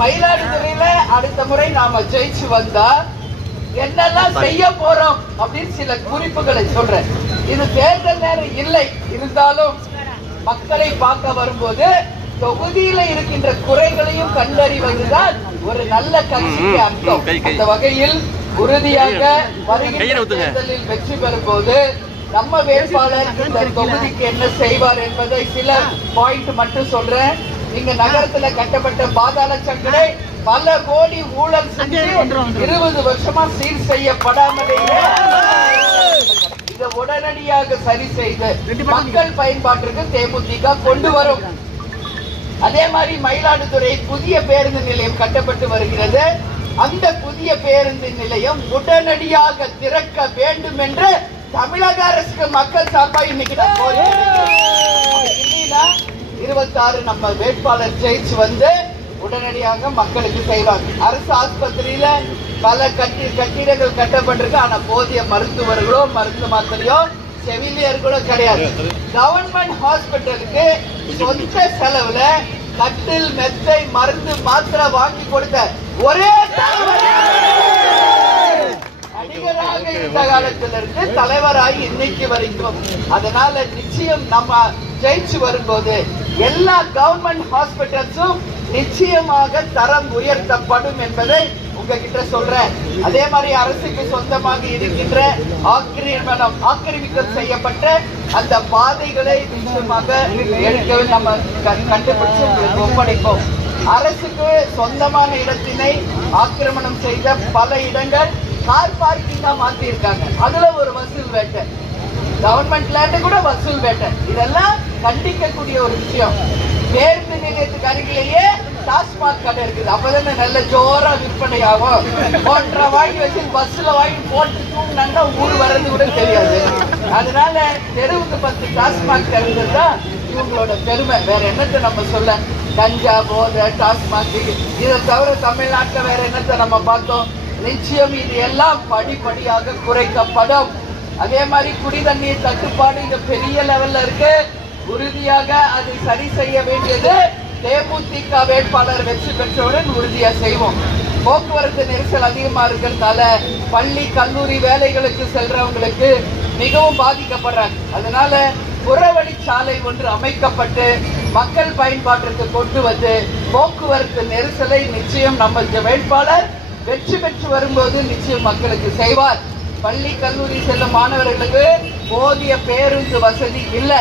மயிலாடுதுறையில அடுத்த முறை நாம ஜெயிச்சு வந்தா என்னெல்லாம் செய்ய போறோம் அப்படின்னு சில குறிப்புகளை சொல்றேன். இது தேர்தல் நேரம் இல்லை, இருந்தாலும் மக்களை பார்க்க வரும்போது தொகுதியில இருக்கின்ற குறைகளையும் கண்டறிவதுதான் ஒரு நல்ல கட்சிக்கு அர்த்தம். அந்த வகையில் உறுதியாக வருகின்ற தேர்தலில் வெற்றி பெறும் போது நம்ம வேட்பாளர் இந்த தொகுதிக்கு என்ன செய்வார் என்பதை சில பாயிண்ட் மட்டும் சொல்றேன். இங்க நகரத்துல கட்டப்பட்ட பாதாள சாக்கடை பல கோடி ஊழல் செஞ்சு 20 வருஷமா சீர் செய்யப்படாமலேயே இதை உடனடியாக சரி செய்து மக்கள் பயன்பாட்டிற்கு தேமுதிக கொண்டு வரும். அதே மாதிரி மயிலாடுதுறை புதிய பேருந்து நிலையம் கட்டப்பட்டு வருகிறது. அந்த புதிய பேருந்து நிலையம் உடனடியாக திறக்க வேண்டும் என்று தமிழக அரசுக்கு மக்கள் சார்பாக இன்னைக்கு 26 நம்ம வேட்பாளர் ஜெயிச்சு வந்து உடனடியாக மக்களுக்கு செய்வாங்க. அரசு ஆஸ்பத்திரியில பல கட்டிடங்கள் கட்டப்பட்டிருக்கு. ஆனா போதிய மருத்துவர்களோ மருந்து மாத்திரையோ செவிலியர்களோ கிடையாது. கவர்மெண்ட் ஹாஸ்பிட்டலுக்கு சொந்த செலவுல கட்டில் மெத்தை மருந்து மாத்திரை வாங்கி கொடுத்த ஒரே நடிகராக இருந்த காலத்திலிருந்து தலைவராகி இன்னைக்கு வரைக்கும். அதனால நிச்சயம் நம்ம ஜெயிச்சு வரும்போது எல்லா கவர்மெண்ட் ஹாஸ்பிட்டல்ஸும் நிச்சயமாக தரம் உயர்த்தப்படும் என்பதை உங்ககிட்ட சொல்றேன். அதே மாதிரி அரசுக்கு சொந்தமாக இருக்கின்ற ஆக்கிரமிப்பு செய்யப்பட்ட அந்த பாதைகளை நிச்சயமாக எடுக்கவே நம்ம கண்டுபிடிச்சு ஒப்படைப்போம். அரசுக்கு சொந்தமான இடத்தினை ஆக்கிரமணம் செய்த பல இடங்கள் கார் பார்க்கிங்கா மாத்தி இருக்காங்க. அதுல ஒரு வசூல் வேட்டை, கவர்மெண்ட் லேண்ட் கூட வசூல் வேட்டை, இதெல்லாம் கண்டிக்கக்கூடிய ஒரு விஷயம். பேருந்து நிலையத்துக்கு அருகிலேயே டாஸ்மாக் கடை இருக்குது. அப்பதானே நல்ல ஜோரா விற்பனை ஆகும். 1.5 வாங்கி வச்சு பஸ்ல வாங்கி போட்டு தூங்கினா ஊர் வர்றது கூட தெரியாது. அதனால தெருவுக்கு 10 டாஸ்மாக் திறந்ததுதான் இவங்களோட பெருமை. வேற என்னத்தை நம்ம சொல்ல? கஞ்சா போதை டாஸ்மாக் இதை தவிர தமிழ்நாட்டில் வேற என்னத்தை நம்ம பார்த்தோம்? நிச்சயம் இது எல்லாம் படிப்படியாக குறைக்கப்படும். அதே மாதிரி குடி தண்ணீர் தட்டுப்பாடு இங்க பெரிய லெவல்ல இருக்கு. உறுதியாக அதை சரி செய்ய வேண்டியது தேமுதிக வேட்பாளர் வெற்றி பெற்றவுடன் உறுதியா செய்வோம். போக்குவரத்து நெரிசல் அதிகமா இருக்கிறதுனால பள்ளி கல்லூரி வேலைகளுக்கு செல்றவங்களுக்கு மிகவும் பாதிக்கப்படுறாங்க. அதனால புறவழிச்சாலை ஒன்று அமைக்கப்பட்டு மக்கள் பயன்பாட்டிற்கு கொண்டு வந்து போக்குவரத்து நெரிசலை நிச்சயம் நம்ம வேட்பாளர் வெற்றி பெற்று வரும்போது நிச்சயம் மக்களுக்கு செய்வார். பள்ளி கல்லூரி செல்லும் மாணவர்களுக்கு போதிய பேருந்து வசதி இல்லை.